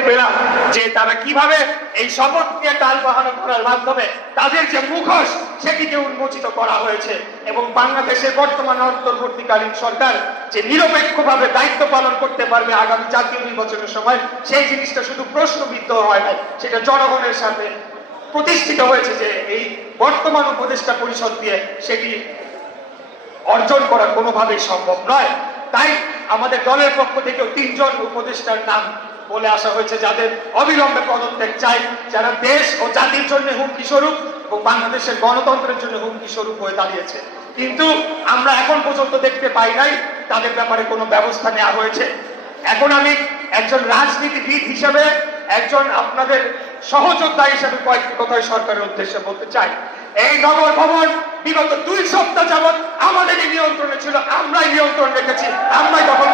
দেখতে পেলাম যে তারা কীভাবে এই শপথ নিয়ে টাল বাহানো করার মাধ্যমে তাদের যে মুখোশ, সেটিকে উন্মোচিত করা হয়েছে। এবং বাংলাদেশের বর্তমান অন্তর্বর্তীকালীন সরকার যে নিরপেক্ষভাবে দায়িত্ব পালন করতে পারবে আগামী জাতীয় নির্বাচনের সময়, সেই জিনিসটা শুধু প্রশ্নবিদ্ধ হয় নাই, সেটা জনগণের সাথে প্রতিষ্ঠিত হয়েছে যে এই বর্তমান উপদেষ্টা পরিষদ দিয়ে সেটি অর্জন করা কোনোভাবেই সম্ভব নয়। তাই আমাদের দলের পক্ষ থেকেও তিনজন উপদেষ্টার নাম বলে আসা হয়েছে যাদের অবিলম্বে পদত্যাগ চাই, যারা দেশ ও জাতির জন্য হুমকি স্বরূপ এবং বাংলাদেশের গণতন্ত্রের জন্য হুমকি স্বরূপ হয়ে দাঁড়িয়েছে। কিন্তু আমরা এখন পর্যন্ত দেখতে পাই নাই তাদের ব্যাপারে কোনো ব্যবস্থা নেওয়া হয়েছে। এখন আমি একজন রাজনীতিবিদ হিসেবে একজন আপনাদের সহযোদ্ধা হিসেবে কয়েকটি কথাই সরকারের উদ্দেশ্যে বলতে চাই। এই নগর ভবন বিগত দুই সপ্তাহ যাবৎ আমাদেরই নিয়ন্ত্রণে ছিল, আমরাই নিয়ন্ত্রণ রেখেছি, আমরাই দখল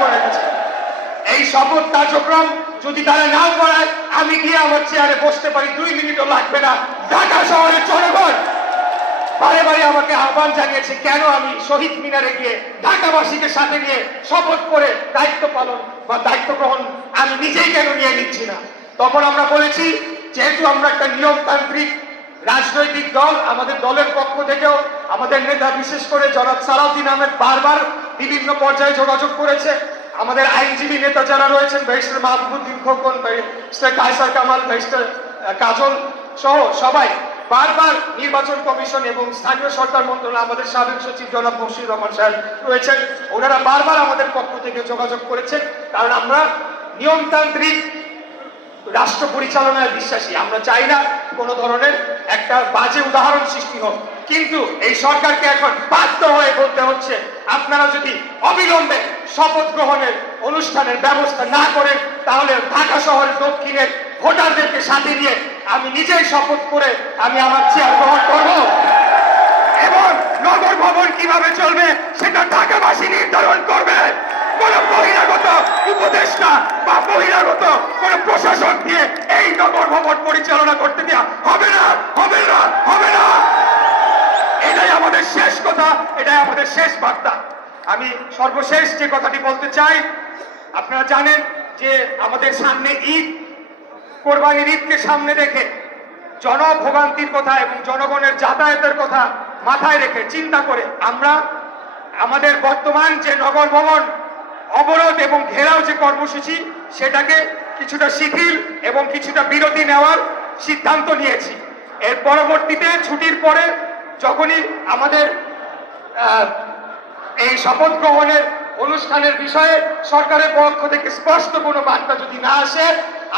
এই শপথ কার্যক্রম যদি তারা নাও করায়, আমি গিয়ে আমার চেয়ারে বসতে পারি, দুই মিনিটও লাগবে না। ঢাকা শহরের জনগণ, বারে বারে আমাকে আহ্বান জানিয়েছে, কেন আমি শহীদ মিনারে গিয়ে ঢাকাবাসীকে সাথে নিয়ে শপথ করে দায়িত্ব পালন বা দায়িত্ব গ্রহণ আমি নিজেই কেন নিয়ে নিচ্ছি না? তখন আমরা বলেছি, যেহেতু আমরা একটা নিয়মতান্ত্রিক রাজনৈতিক দল, আমাদের দলের পক্ষ থেকেও আমাদের নেতা, বিশেষ করে জনাব সালাউদ্দিন আহমেদ বারবার বিভিন্ন পর্যায়ে যোগাযোগ করেছে। আমাদের আইনজীবী নেতা যারা রয়েছেন, barrister Mahbubuddin Khokan barrister Kaiser Kamal, barrister Kajal সহ সবাই বারবার নির্বাচন কমিশন এবং স্থানীয় সরকার মন্ত্রণালয়, আমাদের সাবেক সচিব জনাব মশির রহমান সাহেব রয়েছেন। ওনারা বারবার আমাদের পক্ষ থেকে যোগাযোগ করেছেন, কারণ আমরা নিয়মতান্ত্রিক রাষ্ট্র পরিচালনায় বিশ্বাসী। আমরা চাই না কোনো ধরনের একটা বাজে উদাহরণ সৃষ্টি হোক। কিন্তু এই সরকারকে এখন বাধ্য হয়ে বলতে হচ্ছে, আপনারা যদি অবিলম্বে শপথ গ্রহণের অনুষ্ঠানের ব্যবস্থা না করেন তাহলে ঢাকা শহরের দক্ষিণের ভোটারদেরকে সাথে নিয়ে আমি নিজেই শপথ করে আমি আমার চেয়ার গ্রহণ করব। এবং নগর ভবন কীভাবে চলবে, সেটা ঢাকাবাসী নির্ধারণ করবে। কোন বহিরাগত উপদেষ্টা বা বহিরাগত কোন প্রশাসন দিয়ে এই নগর ভবন পরিচালনা করতে দেওয়া হবে না হবে না হবে না। এটাই আমাদের শেষ কথা, এটাই আমাদের শেষ বার্তা। আমি সর্বশেষ যে কথাটি বলতে চাই, আপনারা জানেন যে আমাদের সামনে ঈদ, কোরবানির ঈদকে সামনে রেখে জনভোগান্তির কথা এবং জনগণের যাতায়াতের কথা মাথায় রেখে চিন্তা করে আমরা আমাদের বর্তমান যে নগর ভবন, অবরোধ এবং ঘেরাও যে কর্মসূচি, সেটাকে কিছুটা শিথিল এবং কিছুটা বিরতি নেওয়ার সিদ্ধান্ত নিয়েছি। এর পরবর্তীতে ছুটির পরে যখনই আমাদের এই শপথ গ্রহণের অনুষ্ঠানের বিষয়ে সরকারের পক্ষ থেকে স্পষ্ট কোনো বার্তা যদি না আসে,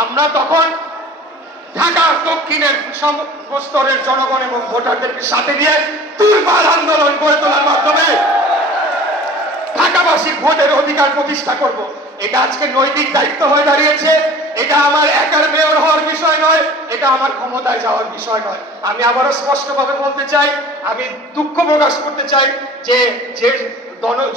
আমরা তখন ঢাকা দক্ষিণের সমস্তরের জনগণ এবং ভোটারদেরকে সাথে নিয়ে দুর্বার আন্দোলন গড়ে তোলার মাধ্যমে ঢাকাবাসীর ভোটের অধিকার প্রতিষ্ঠা করব। এটা আজকে নৈতিক দায়িত্ব হয়ে দাঁড়িয়েছে। এটা আমার একার মেয়র হওয়ার বিষয় নয়, এটা আমার ক্ষমতায় যাওয়ার বিষয় নয়। আমি আবারও স্পষ্টভাবে বলতে চাই, আমি দুঃখ প্রকাশ করতে চাই যে যে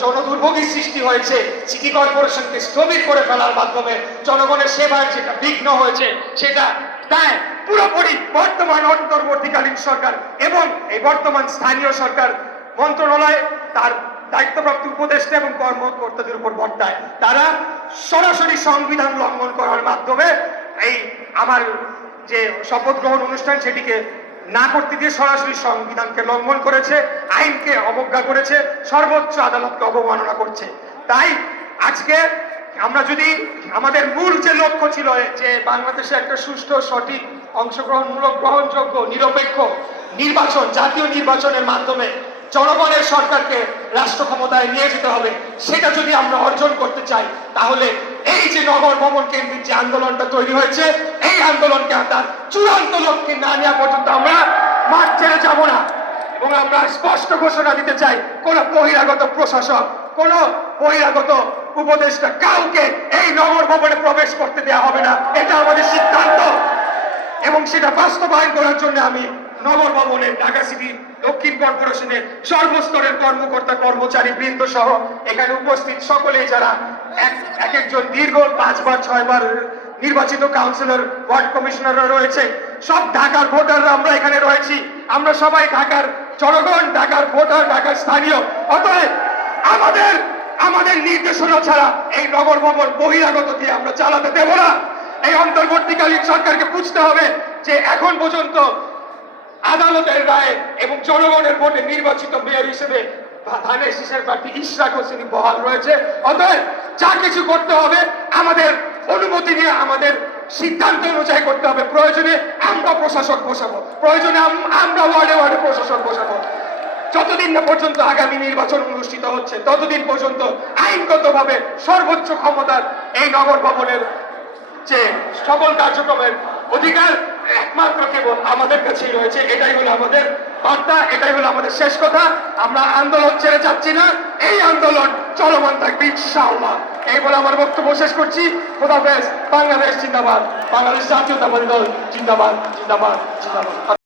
জনদুর্ভোগের সৃষ্টি হয়েছে। সিটি কর্পোরেশনকে স্থবির করে ফেলার মাধ্যমে জনগণের সেবায় যেটা বিঘ্ন হয়েছে, সেটা তাই পুরোপুরি বর্তমান অন্তর্বর্তীকালীন সরকার এবং এই বর্তমান স্থানীয় সরকার মন্ত্রণালয় তার দায়িত্বপ্রাপ্ত উপদেষ্টা এবং কর্মকর্তাদের উপর বর্তায়। তারা সরাসরি সংবিধান লঙ্ঘন করার মাধ্যমে এই আমার যে শপথ গ্রহণ অনুষ্ঠান, সেটিকে না করতে দিয়ে সরাসরি সংবিধানকে লঙ্ঘন করেছে, আইনকে অবজ্ঞা করেছে, সর্বোচ্চ আদালতকে অবমাননা করছে। তাই আজকে আমরা যদি আমাদের মূল যে লক্ষ্য ছিল যে বাংলাদেশে একটা সুষ্ঠু, সঠিক, অংশগ্রহণমূলক, গ্রহণযোগ্য, নিরপেক্ষ নির্বাচন, জাতীয় নির্বাচনের মাধ্যমে জনগণের সরকারকে রাষ্ট্র ক্ষমতায় নিয়ে যেতে হবে, সেটা যদি আমরা অর্জন করতে চাই, তাহলে এই যে নগর ভবন কেন্দ্রিক যে আন্দোলনটা তৈরি হয়েছে, এই আন্দোলনকে তার চূড়ান্ত লক্ষ্যে না নেওয়া পর্যন্ত আমরা মাঠ ছেড়ে যাব না। এবং আমরা স্পষ্ট ঘোষণা দিতে চাই, কোন বহিরাগত প্রশাসক, কোন বহিরাগত উপদেষ্টা কাউকে এই নগর ভবনে প্রবেশ করতে দেওয়া হবে না। এটা আমাদের সিদ্ধান্ত। এবং সেটা বাস্তবায়ন করার জন্য আমি নগর ভবনের ঢাকা সিটি দক্ষিণ কর্পোরেশনের সর্বস্তরের কর্মকর্তা, কর্মচারী বৃন্দ সহ এখানে উপস্থিত সকলেই যারা এক একজন দীর্ঘ পাঁচবার ছয়বার নির্বাচিত কাউন্সিলর, ওয়ার্ড কমিশনাররা রয়েছে। সব ঢাকার ভোটাররা আমরা এখানে রয়েছি। আমরা সবাই ঢাকার জনগণ, ঢাকার ভোটার, ঢাকার স্থানীয়। অতএব আমাদের আমাদের নির্দেশনা ছাড়া এই নগর ভবন বহিরাগত দিয়ে আমরা চালাতে দেব না। এই অন্তর্বর্তীকালীন সরকারকে বুঝতে হবে যে এখন পর্যন্ত আদালতের রায় এবং জনগণের ভোটে নির্বাচিত মেয়র হিসেবে ধানের শীষের প্রার্থী ইশরাক হোসেন বহাল রয়েছে। অতএব যা কিছু করতে হবে, আমাদের অনুমতি নিয়ে আমাদের সিদ্ধান্ত অনুযায়ী করতে হবে। প্রয়োজনে আমরা প্রশাসক বসাবো। প্রয়োজনে আম- আমরা ওয়ার্ডে ওয়ার্ডে প্রশাসক বসাবো। যতদিন না পর্যন্ত আগামী নির্বাচন অনুষ্ঠিত হচ্ছে, ততদিন পর্যন্ত আইনগতভাবে সর্বোচ্চ ক্ষমতার এই নগর ভবনের যে সকল কার্যক্রমের অধিকার একমাত্র কেবল আমাদের কাছেই রয়েছে, এটাই হলো আমাদের বার্তা, এটাই হলো আমাদের শেষ কথা। আমরা আন্দোলন ছেড়ে যাচ্ছি না, এই আন্দোলন চলমান থাকবে, ইনশাআল্লাহ। এই বলে আমার বক্তব্য শেষ করছি। খোদাফেজ বাংলাদেশ জিন্দাবাদ, বাংলাদেশ জাতীয়তাবাদী দল, জিন্দাবাদ জিন্দাবাদ জিন্দাবাদ।